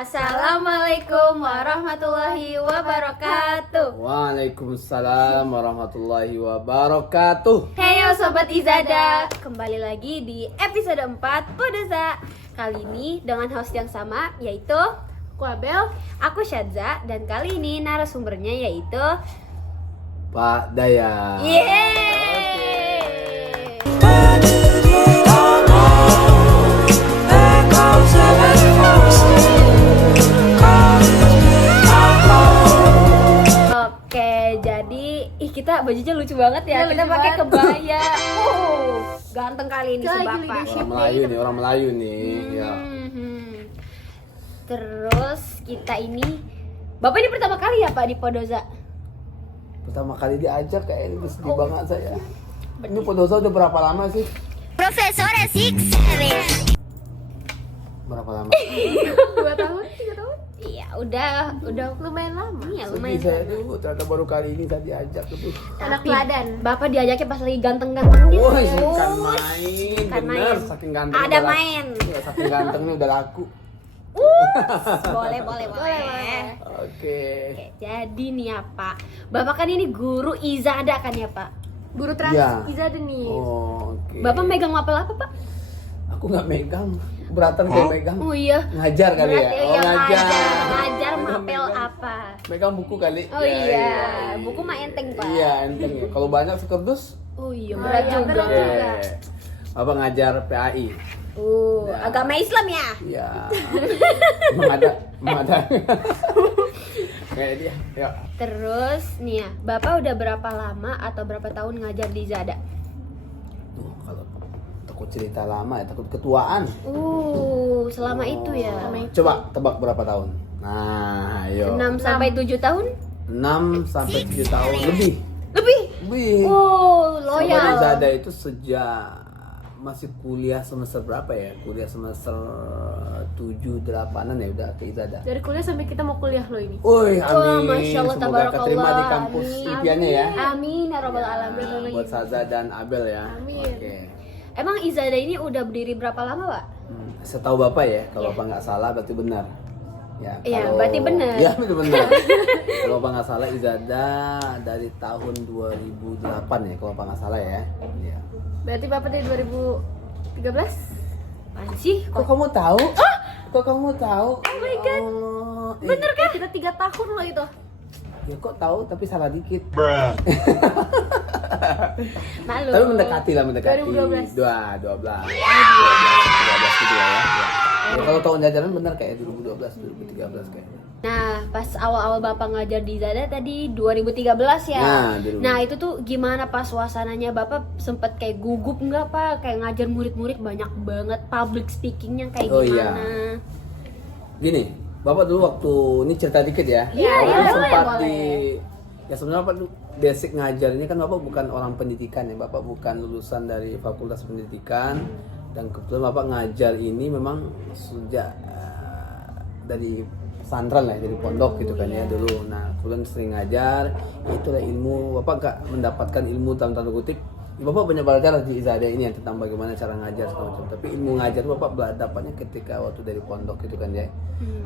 Assalamualaikum warahmatullahi wabarakatuh. Waalaikumsalam warahmatullahi wabarakatuh. Heyo Sobat Izada, kembali lagi di episode 4 Podosa. Kali ini dengan host yang sama, yaitu Aku Abel. aku Syadza. Dan kali ini narasumbernya yaitu Pak Daya. Yeay. Oke, jadi kita bajunya lucu banget ya. Iya, Kita lucu pakai banget. kebaya. Ganteng kali ini si Lagi Bapak. leadership. Orang Melayu nih, ya. Terus kita ini Bapak ini pertama kali ya Pak di Podosa? Pertama kali diajak kayak ini sedih banget saya. Ini Podosa udah berapa lama sih? Profesor Six. Berapa lama? 2 tahun, 3 tahun. Iya, udah Lumayan lama. iya Sedih lumayan. saya dulu, ternyata baru kali ini saya diajak tuh. Anak Tapi teladan. Bapak diajaknya pas lagi ganteng-gantengnya. Woi, kan main, Kan bener, main. saking ganteng. Ada main. Saking gantengnya udah laku. Boleh. Oke. Oke, jadi nih ya Pak. Bapak kan ini guru Izada kan ya Pak? Guru Iya. Izada nih. Oh, oke. Bapak megang mapel apa Pak? Aku nggak megang, beratan kayak megang. Oh iya. Ngajar kali ya? Berarti Oh, iya, ngajar. ngajar Megang, mapel megang. apa? Megang buku kali. Oh iya, buku mah enteng Pak. Iya, enteng ya. Kalau banyak sekerdus, Oh iya, Oh berat iya, juga. berat juga. Bapak ngajar PAI. Ya. Agama Islam ya? Iya. Emang ada. Kayak dia. Ya. Terus nih ya, Bapak udah berapa lama atau berapa tahun ngajar di Izada? Tuh, kalau takut cerita lama ya, takut ketuaan. Selama itu ya. Coba tebak berapa tahun? Nah, ayo. 6 sampai 7 tahun? 6 sampai 7 tahun lebih. Lebih. Lebih. Oh, Sama loyal. Izada itu sejak masih kuliah semester berapa ya? Kuliah semester 7 8-an ya udah ke Izada. Dari kuliah sampai kita mau kuliah loh ini. Woi, Wah, amin. Masya Allah, Semoga tabarakallah. keterima di kampus Amin. impiannya ya. Amin ya rabbal alamin. Buat Saza dan Abel ya. Amin. Oke. Emang Izada ini udah berdiri berapa lama, Pak? Setahu Bapak ya, kalau Iya. Bapak nggak salah berarti benar. Ya, Iya, berarti benar. Iya, itu benar. Kalau Bapak nggak salah Izada dari tahun 2008 ya, kalau Bapak nggak salah ya. Iya. Berarti Bapak dari 2013? Apaan sih? Kok kamu tahu? Kok kamu tahu? Oh my god. Bener kan? Kita 3 tahun loh itu. Ya kok tahu tapi salah dikit. Malu. Tapi mendekati lah, mendekati. 2012. 12 gitu ya. Ya, kalau tahun jajaran benar kayak 2012, 2013 kayaknya. Nah, pas awal-awal Bapak ngajar di Izada tadi 2013 ya. Nah, 2013. Nah, itu tuh gimana pas suasananya? Bapak sempet kayak gugup nggak Pak? Kayak ngajar murid-murid banyak banget, public speakingnya kayak Oh, gimana? iya. Gini, Bapak dulu waktu ini cerita dikit ya. Iya, Bapak iya, dulu boleh, sempat boleh. di ya sebenarnya Bapak dulu basic ngajar ini kan Bapak bukan orang pendidikan ya. Bapak bukan lulusan dari Fakultas Pendidikan dan kebetulan Bapak ngajar ini memang sejak dari pesantren lah, dari pondok gitu kan ya dulu. Nah, kemudian sering ngajar, itulah ilmu. Bapak gak mendapatkan ilmu dalam tanda kutip. Bapak banyak belajar di Izada ini ya, tentang bagaimana cara ngajar segala macam. Tapi ilmu ngajar Bapak dapatnya ketika waktu dari pondok gitu kan ya.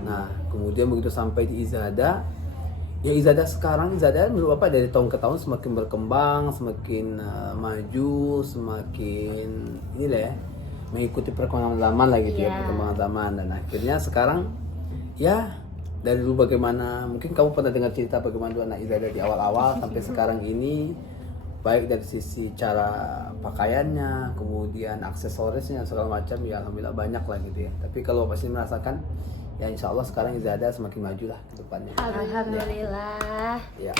Nah, kemudian begitu sampai di Izada, ya Izada sekarang, Izada menurut Bapak dari tahun ke tahun semakin berkembang, semakin maju, semakin inilah ya, mengikuti perkembangan zaman lah gitu ya, Iya. perkembangan zaman. Dan akhirnya sekarang ya dari dulu bagaimana, mungkin kamu pernah dengar cerita bagaimana dulu anak Izada di awal-awal sampai sekarang ini, baik dari sisi cara pakaiannya, kemudian aksesorisnya segala macam, ya alhamdulillah banyak lah gitu ya. Tapi kalau pasti merasakan, ya insya Allah sekarang Izada semakin maju lah ke depannya. Alhamdulillah. Ya.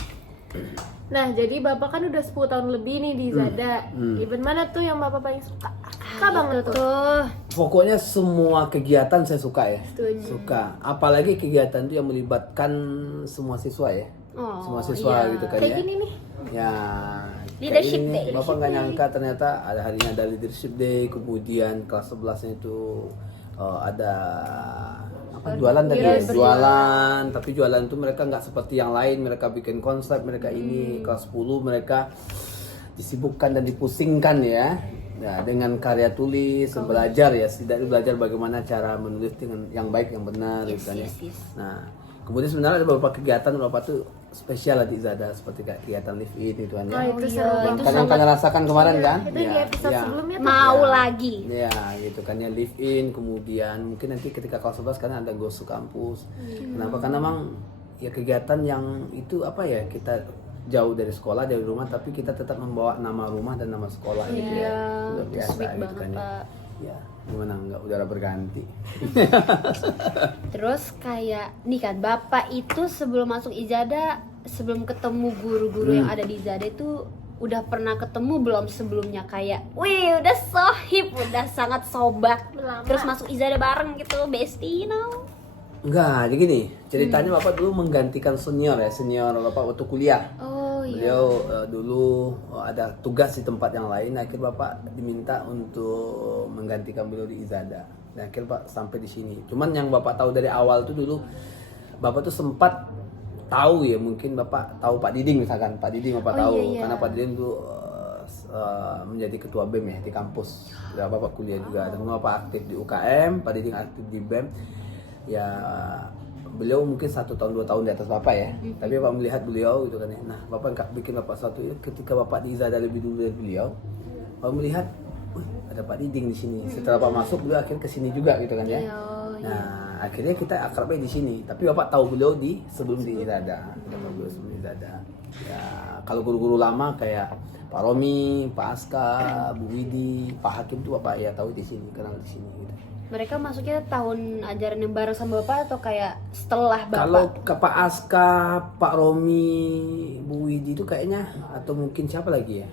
Nah, jadi Bapak kan udah 10 tahun lebih nih di Izada. Event mana tuh yang Bapak paling suka? Suka banget tuh. Tuh. Pokoknya semua kegiatan saya suka ya. Setuju. Suka. Apalagi kegiatan itu yang melibatkan semua siswa ya. Oh, Semua siswa iya. gitu kan Kayak ya. gini nih. Ya. Leadership kayak ini, Day. Bapak nggak nyangka ternyata ada harinya ada leadership day, kemudian kelas 11-nya itu ada apa jualan tadi ya? Jualan, tapi jualan itu mereka nggak seperti yang lain, mereka bikin konsep, mereka ini kelas 10 mereka disibukkan dan dipusingkan ya. Ya, dengan karya tulis, belajar ya, setidaknya belajar bagaimana cara menulis dengan yang baik, yang benar, gitu kan ya. yes. Nah, kemudian sebenarnya ada beberapa kegiatan Bapak tuh spesial di Izada, seperti kayak kegiatan live in itu kan ya. Oh, itu iya, seru itu banget. Kan kalian rasakan kemarin kan? Itu di episode ya. sebelumnya tuh. Mau lagi. Ya, gitu kan ya, live in, kemudian mungkin nanti ketika kelas 11 kan ada goes to kampus. Kenapa? Karena memang ya kegiatan yang itu apa ya, kita jauh dari sekolah, dari rumah, tapi kita tetap membawa nama rumah dan nama sekolah gitu ya. Iya, Luar itu biasa sweet gitu banget, kan ya. Pak. Ya, gimana enggak udara berganti. Terus kayak nih kan Bapak itu sebelum masuk Izada, sebelum ketemu guru-guru yang ada di Izada itu udah pernah ketemu belum sebelumnya, kayak wih udah sohib, udah sangat sobat, Lama. terus masuk Izada bareng gitu, bestie, you know? Enggak, jadi gini, ceritanya Bapak dulu menggantikan senior ya, senior Bapak waktu kuliah. Oh iya. Beliau dulu ada tugas di tempat yang lain, akhirnya Bapak diminta untuk menggantikan beliau di Izada. Dan akhirnya Pak sampai di sini. Cuman yang Bapak tahu dari awal tuh dulu, Bapak tuh sempat tahu ya, mungkin Bapak tahu Pak Diding misalkan, Pak Diding Bapak Oh, tahu, iya. karena Pak Diding tuh menjadi ketua BEM ya di kampus. Ya, Bapak kuliah juga, dan Bapak aktif di UKM, Pak Diding aktif di BEM. Ya beliau mungkin 1 tahun 2 tahun di atas Bapak ya, tapi Bapak melihat beliau gitu kan ya. Nah, Bapak nggak bikin Bapak suatu itu ketika Bapak di Izada lebih dulu dari beliau, Bapak melihat, wih ada Pak Diding di sini. Setelah Bapak masuk, beliau akhirnya ke sini juga gitu kan ya. Iya, Nah, akhirnya kita akrabnya di sini. Tapi Bapak tahu beliau di sebelum di Izada. Kita tahu beliau sebelum di Izada. Ya, kalau guru-guru lama kayak Pak Romi, Pak Aska, Bu Widi, Pak Hakim tuh Bapak ya tahu di sini, kenal di sini gitu. Mereka masuknya tahun ajaran yang bareng sama Bapak atau kayak setelah Bapak? Kalau ke Pak Aska, Pak Romi, Bu Widi itu kayaknya, atau mungkin siapa lagi ya?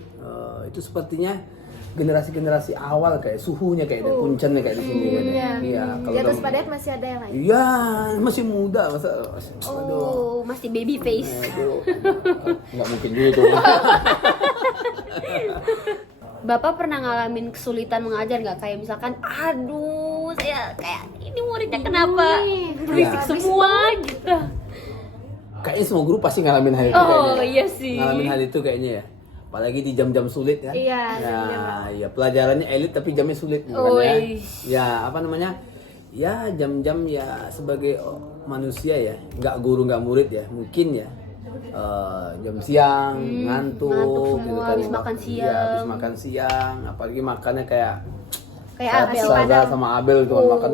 Itu sepertinya generasi-generasi awal kayak suhunya kayak ada kuncennya kayak di sini kan ya. Iya, Di atas udah- Pak Dayat masih ada yang lain. Iya, masih muda masa. Aduh. Oh, masih baby face. Aduh. Nggak mungkin gitu. Bapak pernah ngalamin kesulitan mengajar nggak? Kayak misalkan, aduh, saya kayak ini muridnya kenapa berisik Ya. semua gitu. Kayaknya semua guru pasti ngalamin hal itu Oh kayaknya. iya sih. Ngalamin hal itu kayaknya ya. Apalagi di jam-jam sulit ya. Iya, Ya, ya pelajarannya elit tapi jamnya sulit bukan ya. Wih. Ya, apa namanya? Ya, jam-jam ya sebagai manusia ya, nggak guru nggak murid ya, mungkin ya. Jam siang, ngantuk ngantuk gitu semua, kan. habis makan Iya, siang. habis makan siang, apalagi makannya kayak Kayak Abel. Saza sama Abel tuh makan,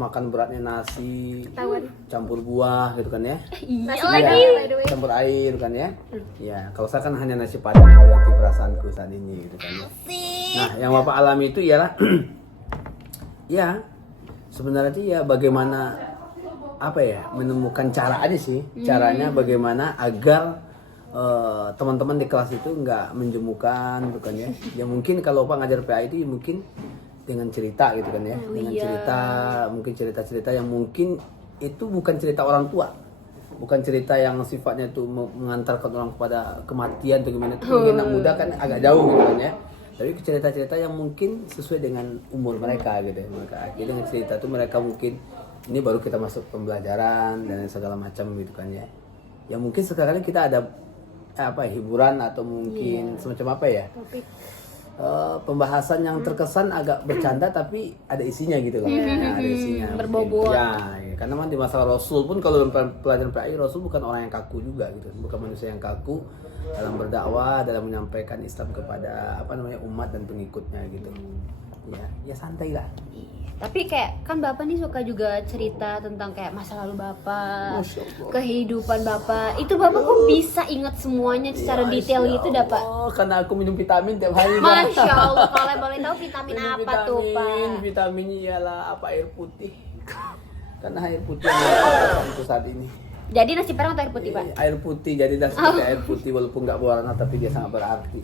makan beratnya nasi, Ketahuan. campur buah gitu kan ya. Iya Nasi lagi. padang, by the way. Campur air kan ya. Ya, kalau saya kan hanya nasi padang yang berarti perasaanku saat ini gitu kan ya. Nah, yang Bapak alami itu ialah ya sebenarnya itu ya bagaimana apa ya, menemukan cara aja sih. Caranya bagaimana agar teman-teman di kelas itu nggak menjemukan gitu kan ya. Ya mungkin kalau Pak ngajar PA itu ya mungkin dengan cerita gitu kan ya. Dengan cerita, mungkin cerita-cerita yang mungkin itu bukan cerita orang tua. Bukan cerita yang sifatnya tuh mengantarkan orang kepada kematian atau gimana, itu mungkin anak muda kan agak jauh gitu kan ya. Tapi cerita-cerita yang mungkin sesuai dengan umur mereka gitu ya. Maka akhirnya dengan cerita itu mereka mungkin ini baru kita masuk pembelajaran dan segala macam gitu kan ya. Ya mungkin sekarang kita ada apa ya, hiburan atau mungkin semacam apa ya, pembahasan yang terkesan agak bercanda tapi ada isinya gitu loh. Nah, ada isinya. Berbobot. Ya, karena memang di masalah Rasul pun kalau dalam pelajaran PAI, Rasul bukan orang yang kaku juga gitu, bukan manusia yang kaku dalam berdakwah, dalam menyampaikan Islam kepada apa namanya umat dan pengikutnya gitu. Ya santai lah. Tapi kayak kan Bapak nih suka juga cerita tentang kayak masa lalu Bapak, Masya Allah. kehidupan Bapak. Itu Bapak kok bisa ingat semuanya secara detail gitu dah Pak? Oh, karena aku minum vitamin tiap hari. Pak. Masya Allah, kalau boleh tahu vitamin Minum apa tuh Pak? Vitaminnya ialah apa, air putih. Karena air putih yang saya untuk saat ini. Jadi nasi padang atau air putih Pak? Air putih, jadilah seperti air putih walaupun nggak berwarna tapi dia sangat berarti.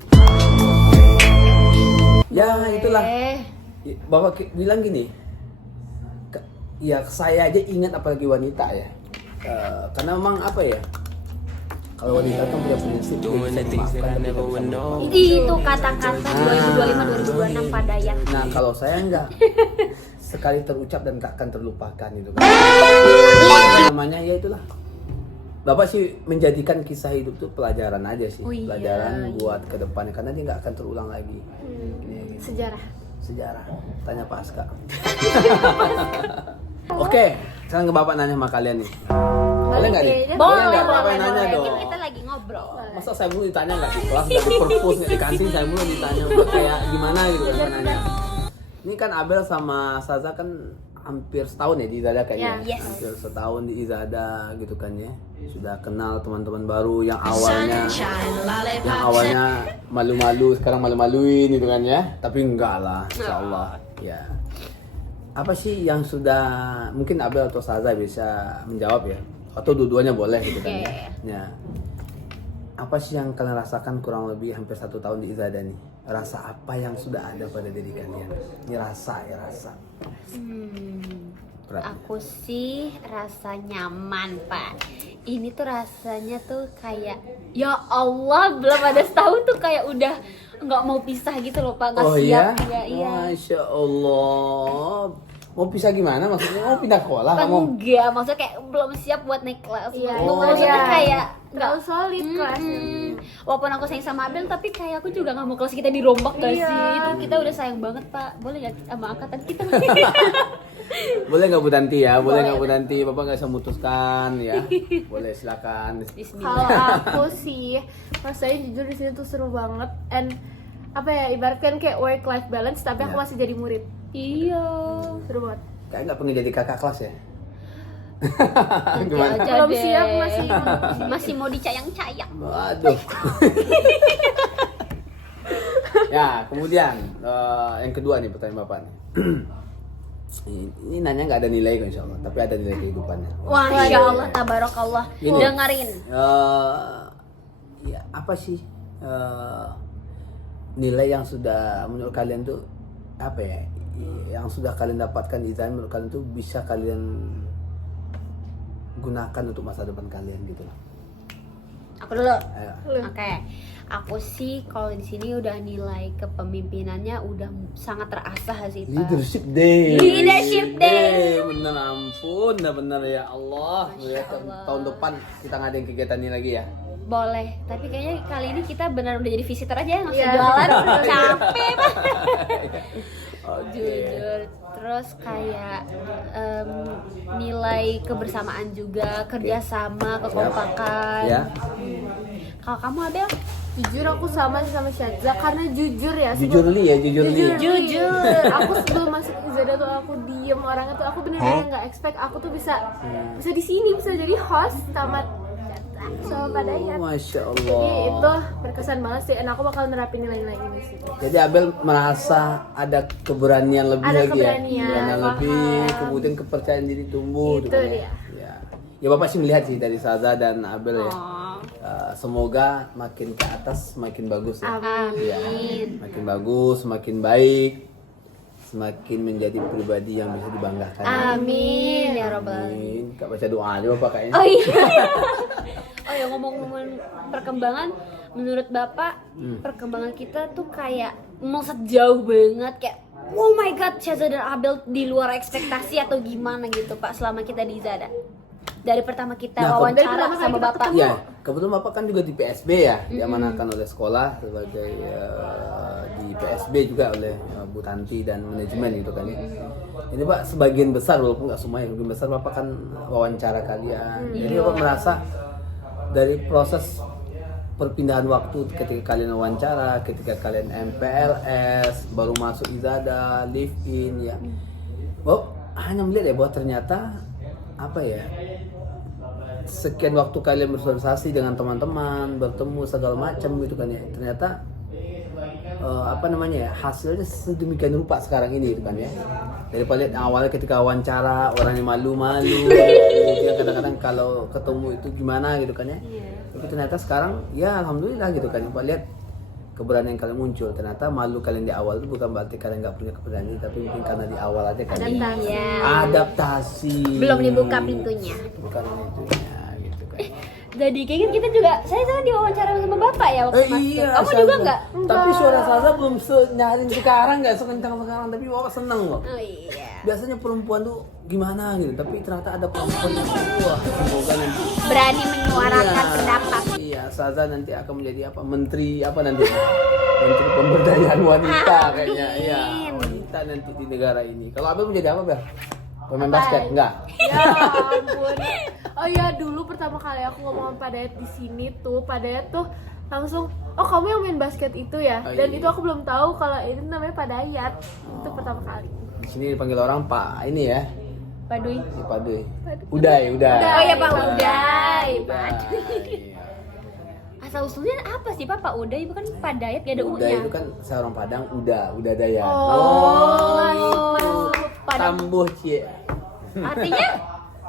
Ya itulah. Bapak bilang gini, ya saya aja ingat apalagi wanita ya. Karena memang apa ya, kalau wanita kan punya prinsip dia bisa memaafkan tapi tidak bisa melupakan. Itu kata-kata 2025-2026 pada ya. Nah kalau saya enggak, sekali terucap dan tak akan terlupakan itu kan. Namanya ya itulah. Bapak sih menjadikan kisah hidup tuh pelajaran aja sih, Oh iya, pelajaran iya. buat ke depannya karena dia nggak akan terulang lagi. Sejarah. Sejarah. Tanya Pak Aska. Oke, sekarang ke Bapak nanya sama kalian nih. Boleh nggak nih? Boleh, nggak? Bapak boleh, yang nanya boleh. dong. Kan kita lagi ngobrol. Masa saya mulu ditanya nggak di kelas, nggak di perpus, nggak di kantin, saya mulu ditanya kayak gimana gitu kan saya nanya. Ini kan Abel sama Saza kan hampir setahun ya di Izada kayaknya. Yes. Hampir setahun di Izada gitu kan ya. Sudah kenal teman-teman baru yang awalnya malu-malu, sekarang malu-maluin gitu kan ya. Tapi enggak lah, insyaallah. Ya. Apa sih yang sudah mungkin Abel atau Saza bisa menjawab ya? Atau dua-duanya boleh gitu kan ya. Ya. Apa sih yang kalian rasakan kurang lebih hampir 1 tahun di Izada nih? Rasa apa yang sudah ada pada diri kalian? Ini rasa ya rasa. Berat. Aku sih rasa nyaman, Pak. Ini tuh rasanya tuh kayak ya Allah, belum ada setahun tuh kayak udah nggak mau pisah gitu loh, Pak. Nggak Oh siap. iya? Iya. Masya Allah. Mau pisah gimana? Maksudnya mau pindah sekolah? Pak, Mau? enggak, maksudnya kayak belum siap buat naik kelas. Iya, Maksudnya iya. kayak Terlalu solid kelasnya. Walaupun aku sayang sama Abel, tapi kayak aku juga nggak mau kelas kita dirombak gak Iya. sih? Itu kita udah sayang banget, Pak. Boleh nggak sama angkatan kita? Boleh nggak Bu Tanti ya? Boleh nggak Bu Boleh. Tanti? Bapak nggak bisa memutuskan ya? Boleh silakan. Bismillah. Kalau aku sih, rasanya jujur di sini tuh seru banget. And apa ya, ibaratkan kayak work life balance, tapi aku Iya. masih jadi murid. Iya. Seru banget. Kayak nggak pengen jadi kakak kelas ya? Nanti Gimana? aja Belum deh. siap, masih mau dicayang-cayang. Waduh. Ya, kemudian yang kedua nih pertanyaan Bapak nih. Ini nanya nggak ada nilai kok insya Allah, tapi ada nilai kehidupannya. Wah, insya Allah, tabarakallah. Gini. Dengerin. Ya apa sih nilai yang sudah menurut kalian tuh apa ya? Yang sudah kalian dapatkan di sana menurut kalian tuh bisa kalian gunakan untuk masa depan kalian gitu loh. Aku dulu. Ayo. Oke. Aku sih kalau di sini udah nilai kepemimpinannya udah sangat terasah sih, Pak. Leadership Day. Leadership Day. Bener ampun, bener ya Allah. Masya Ya, Allah. tahun depan kita ngadain kegiatan ini lagi ya. Boleh, tapi kayaknya kali ini kita benar udah jadi visitor aja, nggak usah Iya. jualan, capek, Pak. Oke. Jujur, terus kayak nilai kebersamaan juga, kerjasama, kekompakan. Ya. Kalau kamu Abel? Jujur aku sama Syadza karena jujur ya. Jujur li ya, jujur li. ya. Jujur. Aku sebelum masuk Izada tuh aku diem orangnya tuh aku bener-bener nggak expect aku tuh bisa di sini bisa jadi host sama sama Pak Dayat. Masya Jadi Allah. itu berkesan banget sih, dan aku bakal nerapin nilai-nilai ini sih. Jadi Abel merasa ada keberanian lebih Ada lagi keberanian, ya. Lebih, paham. kemudian kepercayaan diri tumbuh Itu gitu kan dia. ya. Ya Bapak sih melihat sih dari Saza dan Abel ya. Oh. Semoga makin ke atas makin bagus ya. Amin. Ya, makin bagus, makin baik, semakin menjadi pribadi yang bisa dibanggakan. Amin ya robbal. Amin. Kak baca doa aja Bapak kayaknya. Oh iya. Oh ya, ngomong-ngomong perkembangan, menurut Bapak perkembangan kita tuh kayak melesat jauh banget, kayak oh my god, Syaza dan Abel di luar ekspektasi atau gimana gitu Pak selama kita di Izada? Dari pertama kita Nah, wawancara dari pertama kali sama kita Bapak. Ya, kebetulan Bapak kan juga di PSB ya, diamanahkan oleh sekolah sebagai di PSB juga oleh Bu Tanti dan manajemen gitu kan. Ini Pak sebagian besar walaupun nggak semuanya, sebagian besar Bapak kan wawancara kalian. Jadi Bapak merasa dari proses perpindahan waktu ketika kalian wawancara, ketika kalian MPLS, baru masuk Izada, live in ya. Bapak hanya melihat ya bahwa ternyata apa ya, sekian waktu kalian bersosialisasi dengan teman-teman, bertemu segala macam gitu kan ya, ternyata apa namanya ya, hasilnya sedemikian rupa sekarang ini gitu kan ya. Daripada lihat awalnya ketika wawancara orangnya malu-malu, kemudian kadang-kadang kalau ketemu itu gimana gitu kan ya. Tapi ternyata sekarang ya alhamdulillah gitu kan. Pak lihat keberanian kalian muncul. Ternyata malu kalian di awal itu bukan berarti kalian nggak punya keberanian, tapi mungkin karena di awal aja kalian Iya. adaptasi. Belum dibuka pintunya. Bukan pintunya gitu kan. Jadi kayaknya kita juga, saya diwawancara sama Bapak ya waktu masuk. Kamu Saza. juga nggak? Tapi suara Saza belum senyaring sekarang, nggak sekencang sekarang. Tapi Bapak seneng loh. Oh iya. Biasanya perempuan tuh gimana gitu, tapi ternyata ada perempuan yang wah, semoga nanti Berani menyuarakan Iya. pendapat. Iya, Saza nanti akan menjadi apa? Menteri apa nanti? Menteri Pemberdayaan Wanita kayaknya. Amin. Iya, wanita nanti di negara ini. Kalau Abel menjadi apa, Bel? Pemain basket? Enggak. Ya ampun. Oh iya, dulu pertama kali aku ngomong sama Pak Dayat di sini tuh, Pak Dayat tuh langsung, oh kamu yang main basket itu ya? Oh, Dan iya. itu aku belum tahu kalau itu namanya Pak Dayat. Itu pertama kali. Di sini dipanggil orang Pak ini ya. Pak Dwi. Si Pak Dwi. Uday. Oh ya Pak Uday. Uday. Pak. Iya. Asal usulnya apa sih Pak? Pak Uday bukan Pak Dayat, gak ada Uday U-nya. itu kan seorang Padang, udah daya. Oh, Padang. Tambuh cie. Artinya?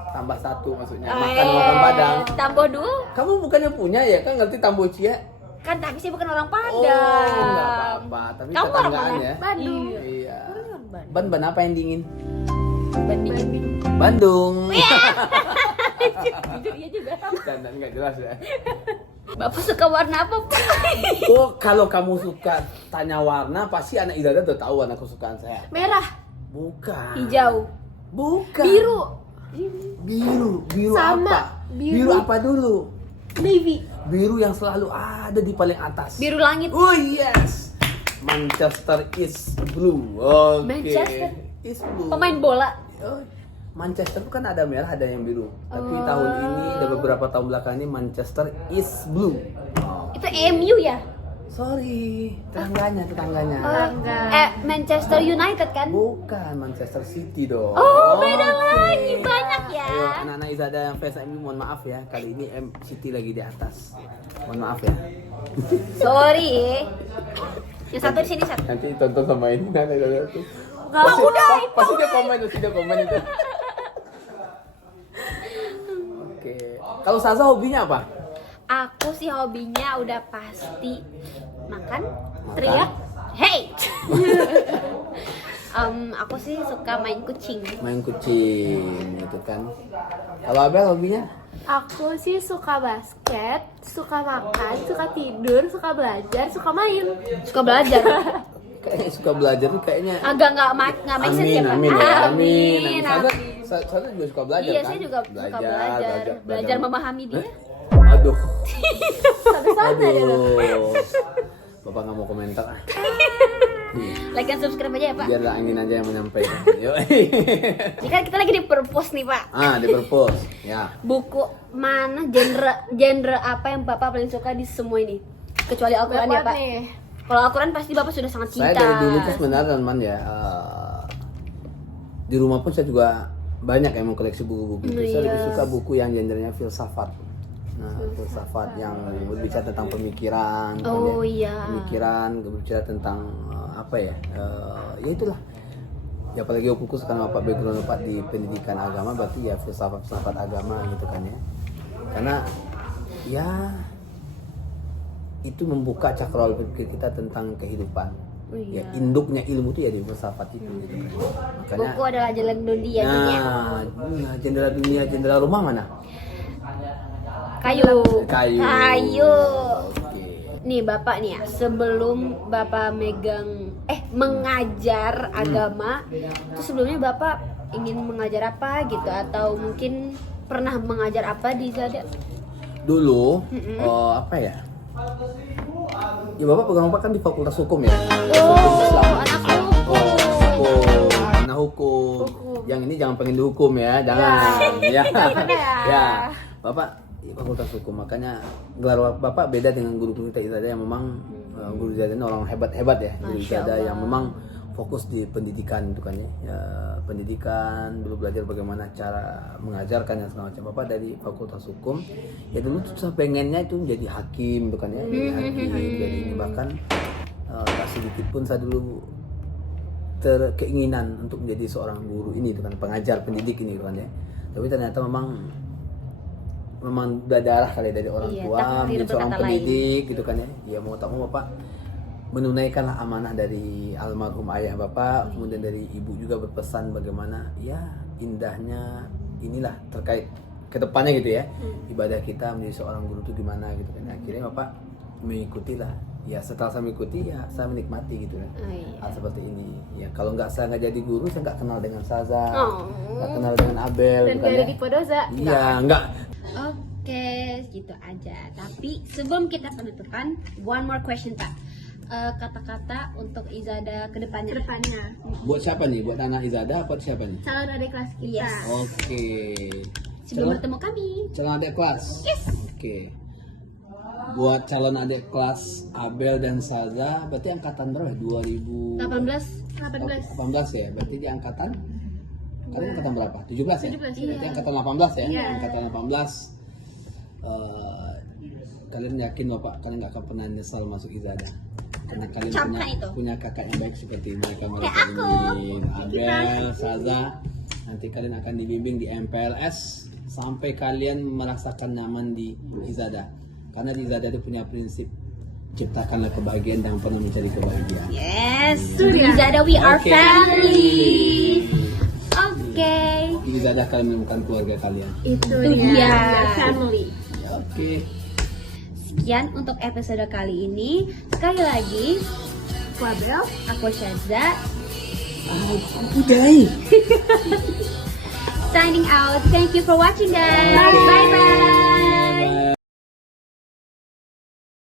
Tambah satu maksudnya. Eh, Makan Padang. Tambah dua. Kamu bukannya punya ya? Kan ngerti tambuh cie? Kan tapi sih bukan orang Oh, Padang. enggak apa-apa. Tapi Kamu orang tetanggaan mana? ya. Bandung. Iya. Ban. Ban apa yang dingin? Banding. Bandung. Jujur iya juga. Dan nggak jelas ya. Bapak suka warna apa Pak? Oh, kalau kamu suka tanya warna, pasti anak Idada udah tahu warna kesukaan saya. Merah, Bukan. Hijau. Bukan. biru, Biru Sama. apa? Biru apa dulu? navy. Biru yang selalu ada di paling atas. Biru langit. Oh yes. Manchester is blue. Oke. Manchester? Is blue. Pemain bola. Oh, Manchester itu kan ada merah, ada yang biru. Tapi Oh. tahun ini, dan beberapa tahun belakang ini Manchester is blue. Itu MU ya? Sorry, tetangganya. Manchester United kan? Bukan Manchester City dong. Oh, beda Oke. lagi. Banyak ya. Ayo, anak-anak Izada yang fans MU, mohon maaf ya. Kali ini City lagi di atas. Mohon maaf ya. Sorry. Yang satu di sini satu. Nanti tonton sama ini anak Izada tuh. Udah, Pasti dia komen itu. Oke. Kalau Saza hobinya apa? Aku sih hobinya udah pasti makan, teriak, hey. Aku sih suka main kucing. Main kucing gitu kan. Kalau Abel hobinya? Aku sih suka basket, suka makan, suka tidur, suka belajar, suka main. Suka belajar. Kayaknya suka belajar tuh kayaknya. Agak nggak make sense ya Pak? Amin ya, Amin. Saza juga suka belajar Iya, kan? saya juga suka belajar memahami dia. Aduh. Sampai sana dia tuh. Aduh. Bapak nggak mau komentar. Like dan subscribe aja ya Pak. Biarlah angin aja yang menyampaikan. Yuk. Ini kan kita lagi di perpus nih Pak. Di perpus. Ya. Buku mana, genre apa yang Bapak paling suka di semua ini? Kecuali Al-Quran ya Dapat Pak. nih. Kalau Al-Quran pasti Bapak sudah sangat cinta. Saya dari dulu tuh sebenarnya teman ya. Di rumah pun saya juga banyak yang mengkoleksi buku-buku itu. Saya lebih suka buku yang genrenya filsafat. Nah, filsafat yang berbicara tentang pemikiran, Oh, iya. pemikiran, berbicara tentang apa ya? Ya itulah. Ya apalagi buku sekarang Bapak background Bapak di pendidikan agama, berarti ya filsafat agama gitu kan ya. Karena ya itu membuka cakrawala berpikir kita tentang kehidupan. Oh, iya. Ya induknya ilmu itu ya di filsafat itu gitu kan. Makanya Buku adalah jalan dunia dunia. nah, jendela dunia, jendela rumah mana? Kayu. Kayu. Oke. Nih Bapak nih ya, sebelum Bapak mengajar agama, itu sebelumnya Bapak ingin mengajar apa gitu, atau mungkin pernah mengajar apa di Zada? Dulu apa ya? Ya Bapak pegang Bapak kan di Fakultas Hukum ya. Oh, anak hukum. Anak hukum. Yang ini jangan pengen dihukum ya, jangan. Ya. Ya. Bapak Fakultas Hukum, makanya gelar Bapak beda dengan guru-guru kita Izada yang memang guru Izada ini orang hebat-hebat ya. Guru Izada yang memang fokus di pendidikan itu kan ya. Ya, pendidikan, dulu belajar bagaimana cara mengajarkan dan segala macam. Bapak dari Fakultas Hukum, ya dulu tuh saya pengennya itu menjadi hakim itu kan ya. Jadi hakim, jadi ini bahkan tak sedikit pun saya dulu keinginan untuk menjadi seorang guru ini itu kan, pengajar pendidik ini itu kan ya. Tapi ternyata memang udah darah kali dari orang tua menjadi seorang pendidik gitu kan ya. Ya mau tak mau Bapak menunaikanlah amanah dari almarhum ayah Bapak, kemudian dari ibu juga berpesan bagaimana ya indahnya inilah terkait kedepannya gitu ya, ibadah kita menjadi seorang guru itu gimana gitu kan. Akhirnya Bapak mengikutilah. Ya setelah saya mengikuti ya saya menikmati gitu kan. Hal seperti ini. Ya kalau saya nggak jadi guru, saya nggak kenal dengan Saza, nggak kenal dengan Abel Dan gitu gak kan ada ya. di Podoza. Iya, enggak. Oke, gitu aja. Tapi sebelum kita penutupan, one more question Pak. kata-kata untuk Izada kedepannya. Kedepannya Buat siapa nih? Buat anak Izada apa siapa nih? calon adik kelas kita. Yes. Oke. Sebelum bertemu kami. Calon adik kelas. Oke. Buat calon adik kelas Abel dan Saza, berarti angkatan berapa? 18. 18. ya. Berarti di angkatan kalian angkatan berapa? 17 ya? 17, Berarti iya. angkatan 18 ya? Iya. Angkatan 18. Kalian yakin Bapak kalian nggak akan pernah nyesal masuk Izada? Karena kalian Camkan itu. punya kakak yang baik seperti mereka Kayak aku. Abel, Saza. Nanti kalian akan dibimbing di MPLS sampai kalian merasakan nyaman di Izada. Karena di Izada itu punya prinsip ciptakanlah kebahagiaan dan pernah mencari kebahagiaan. Yes. Sudah. Di Izada we are Oke. family. Oke. Di Izada kalian menemukan keluarga kalian. Itu Itu dia. Family. Oke. Sekian untuk episode kali ini. Sekali lagi, Aku Abel. aku Syazza Budai. signing out. Thank you for watching guys. Oke. Bye bye.